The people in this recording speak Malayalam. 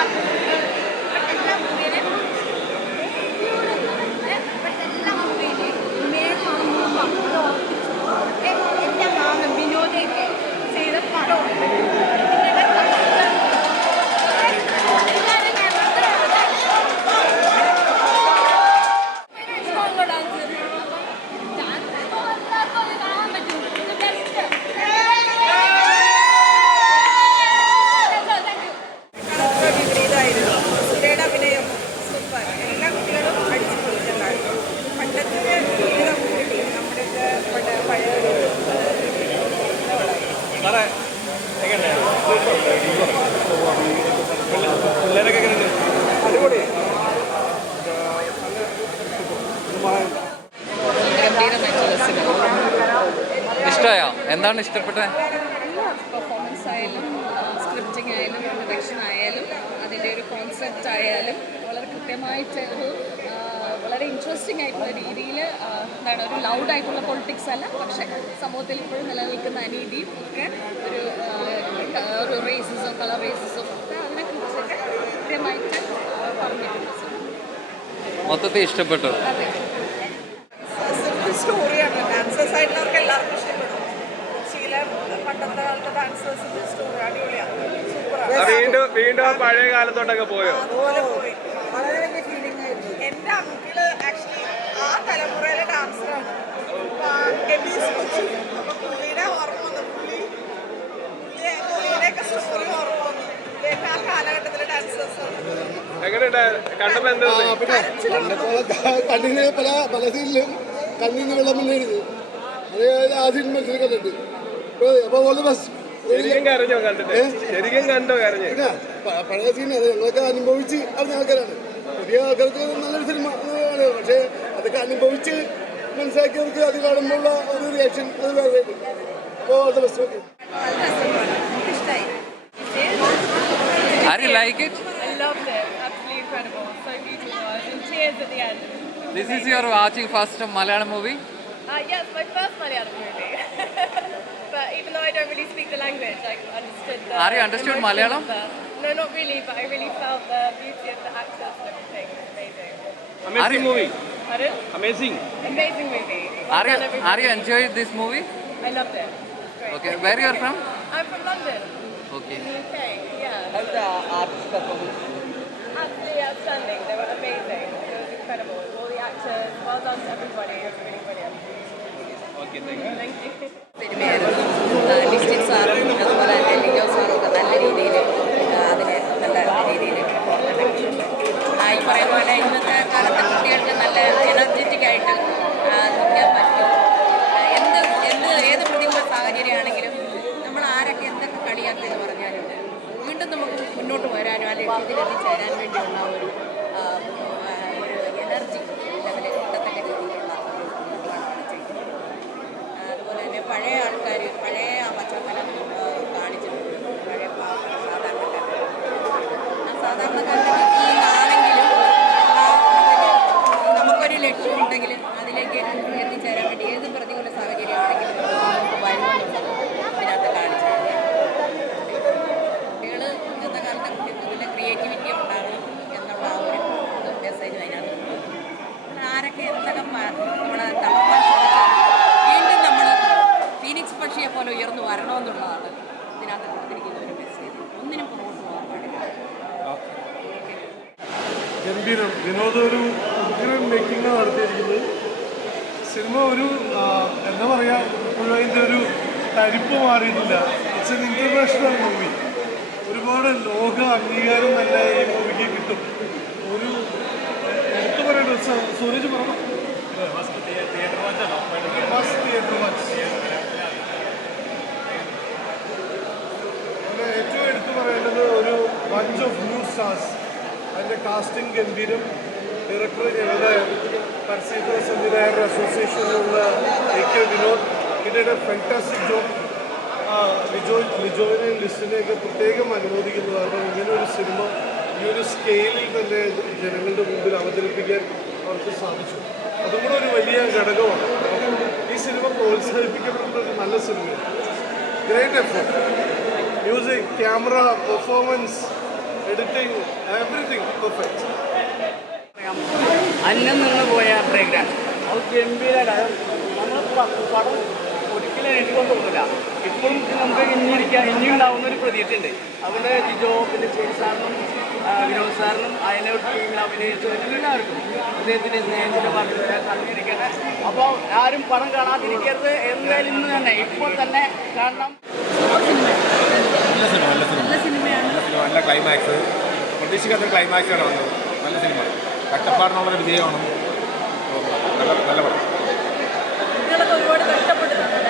God. പിള്ളേരൊക്കെ എങ്ങനെയുണ്ട് ഇഷ്ടമായോ എന്താണ് ഇഷ്ടപ്പെട്ടത്? പെർഫോമൻസ് ആയാലും സ്ക്രിപ്റ്റിംഗ് ആയാലും പ്രൊഡക്ഷൻ ആയാലും അതിന്റെ ഒരു കോൺസെപ്റ്റ് ആയാലും വളരെ കൃത്യമായിട്ട് ഒരു വളരെ ഇൻട്രസ്റ്റിംഗ് ആയിട്ടുള്ള രീതിയിൽ എന്താണ് ഒരു ലൗഡ് ആയിട്ടുള്ള പൊളിറ്റിക്സ് അല്ല പക്ഷെ സമൂഹത്തിൽ ഇപ്പോഴും നിലനിൽക്കുന്ന അനീതിയും ഒക്കെ ഒരു ഒരു റേസിസും കളർ റേസിസും ഒക്കെ അതിനെക്കുറിച്ചൊക്കെ കൃത്യമായിട്ട് പറഞ്ഞിട്ടുണ്ട്. മൊത്തത്തിൽ ഇഷ്ടപ്പെട്ടു. സ്റ്റോറിയാണ് ഡാൻസേഴ്സ് ആയിട്ടുള്ളവർക്ക് എല്ലാവർക്കും ഇഷ്ടപ്പെടും. ശീല പണ്ടത്തെ കാലത്തെ ഡാൻസേഴ്സിന്റെ സ്റ്റോറി അടിപൊളിയാണ്. സൂപ്പറാണ് വീണ്ടും വീണ്ടും പഴയ കാലത്തോട്ടൊക്കെ പോയോ? അതുപോലെ പോയി. കണ്ണിന് പല പല സീനിലും കണ്ണിന് വെള്ളം വന്നിരുന്നു അത് ആ സിനിമ മനസ്സിലാക്കുന്നുണ്ട് അപ്പോൾ ദ ബെസ്റ്റ് ശരിക്കും കരഞ്ഞോ കണ്ടിട്ട്? ശരിക്കും കണ്ടോ കരഞ്ഞ്? പിന്നെ പ- പഴയ സീൻ അത് ഞങ്ങളൊക്കെ അനുഭവിച്ച് അറിഞ്ഞ ആൾക്കാരാണ്. പുതിയ ആൾക്കാർക്ക് നല്ലൊരു സിനിമ പക്ഷേ അതൊക്കെ അനുഭവിച്ച് മനസ്സിലാക്കിയവർക്ക് അത് കാണുമ്പോഴുള്ള ഒരു റിയാക്ഷൻ അത് വേറെ അപ്പോൾ അത് ബെസ്റ്റ് ഓക്കെ ഇഷ്ടമായി are like it? I loved it. Absolutely incredible. So beautiful. I was in tears at the end. This is your watching first Malayalam movie? Uh, yes, my first Malayalam movie. but even though I don't really speak the language, I understood the. Are you understood emotions Malayalam? the- No, not really, but I really felt the beauty of the actors and everything. Amazing. amazing. movie. Pardon? Amazing. Amazing movie. Are you, are you enjoyed this movie? I loved it. Great. Okay, where you are from? I'm from London. Okay. In the UK, yeah. How's the artist? Absolutely uh, outstanding. They were amazing. It was incredible. All the actors, well done to everybody. It was really brilliant. Okay, thank you. Thank you. Uh, എന്തൊക്കെ എന്ന് പറഞ്ഞാലും വീണ്ടും നമുക്ക് മുന്നോട്ട് വരാനും ലക്ഷ്യത്തിൽ എത്തിച്ചേരാൻ വേണ്ടിയുള്ള ഒരു വരണമെന്നുള്ളതാണ് ഇതിനകത്ത് കൊടുത്തിരിക്കുന്ന ഒരു മെസ്സേജ് ഒന്നിനും പുറകോട്ട് പോകാൻ പാടില്ല. ഗംഭീരം. വിനോദ് ഒരു ഉഗ്രൻ മേക്കിംഗ് നടത്തിയിരിക്കുന്നത്. സിനിമ ഒരു എന്താ പറയുക ഇപ്പോഴും അതിന്റെ ഒരു തരിപ്പ് മാറിയിട്ടില്ല. ഇറ്റ്സ് എൻ ഇന്റർനാഷണൽ മൂവി ഒരുപാട് ലോക അംഗീകാരം തന്നെ ഈ മൂവിക്ക് കിട്ടും. ഒരു എടുത്തു പറയേണ്ട സൂരജ് പറഞ്ഞു? ഫസ്റ്റ് തിയേറ്റർ വാച്ച് സ്റ്റാർസ് അതിന്റെ കാസ്റ്റിംഗ് ഗംഭീരം ഡയറക്ടർ ഞങ്ങളുടെ പരസ്യത സംവിധായകരുടെ അസോസിയേഷനിലുള്ള എ കെ വിനോദ് ഇതിന്റെ ഫാന്റാസ്റ്റിക് ജോബ് ലിജോ ലിജോവിനെയും ലിസ്റ്റിനെയൊക്കെ പ്രത്യേകം അനുമോദിക്കുന്നു കാരണം ഇങ്ങനെ ഒരു സിനിമ ഈ ഒരു സ്കെയിലിൽ തന്നെ ജനങ്ങളുടെ മുമ്പിൽ അവതരിപ്പിക്കാൻ അവർക്ക് സാധിച്ചു. അതും കൂടെ ഒരു വലിയ ഘടകമാണ്. ഈ സിനിമ പ്രോത്സാഹിപ്പിക്കപ്പെടേണ്ട ഒരു നല്ല സിനിമയാണ്. Great effort music camera performance editing everything perfect അന്യം നിന്ന് പോയ പ്രോഗ്രാം അത് ഗംഭീരമാണ് നമ്മൾ പടം ഒരിക്കലും എഴുതിക്കൊണ്ട് പോകില്ല. ഇപ്പോഴും നമുക്ക് ഇനിയിരിക്കാൻ ഇനിയുണ്ടാവുന്ന ഒരു പ്രതീക്ഷയുണ്ട്. അതുകൊണ്ട് ജിജോ പിന്നെ ചേച്ചി സാറിനും വിനോദ് സാറിനും അതിനെ ടീമിൽ അഭിനയിച്ച എല്ലാവർക്കും. അദ്ദേഹത്തിന്റെ സ്നേഹത്തിന്റെ പറഞ്ഞ കണ്ടിരിക്കട്ടെ അപ്പോൾ ആരും പടം കാണാതിരിക്കരുത്. എന്തായാലും ഇന്ന് തന്നെ ഇപ്പോൾ തന്നെ കാണണം. നല്ല നല്ല നല്ല ക്ലൈമാക്സ് പ്രതീക്ഷിക്കാത്ത ക്ലൈമാക്സാണ് വന്നത് നല്ല സിനിമ കട്ടപ്പാടിനുള്ള വിജയമാണ്. നല്ല നല്ല പടം. ഒരുപാട് കഷ്ടപ്പെട്ടിട്ടുണ്ട്.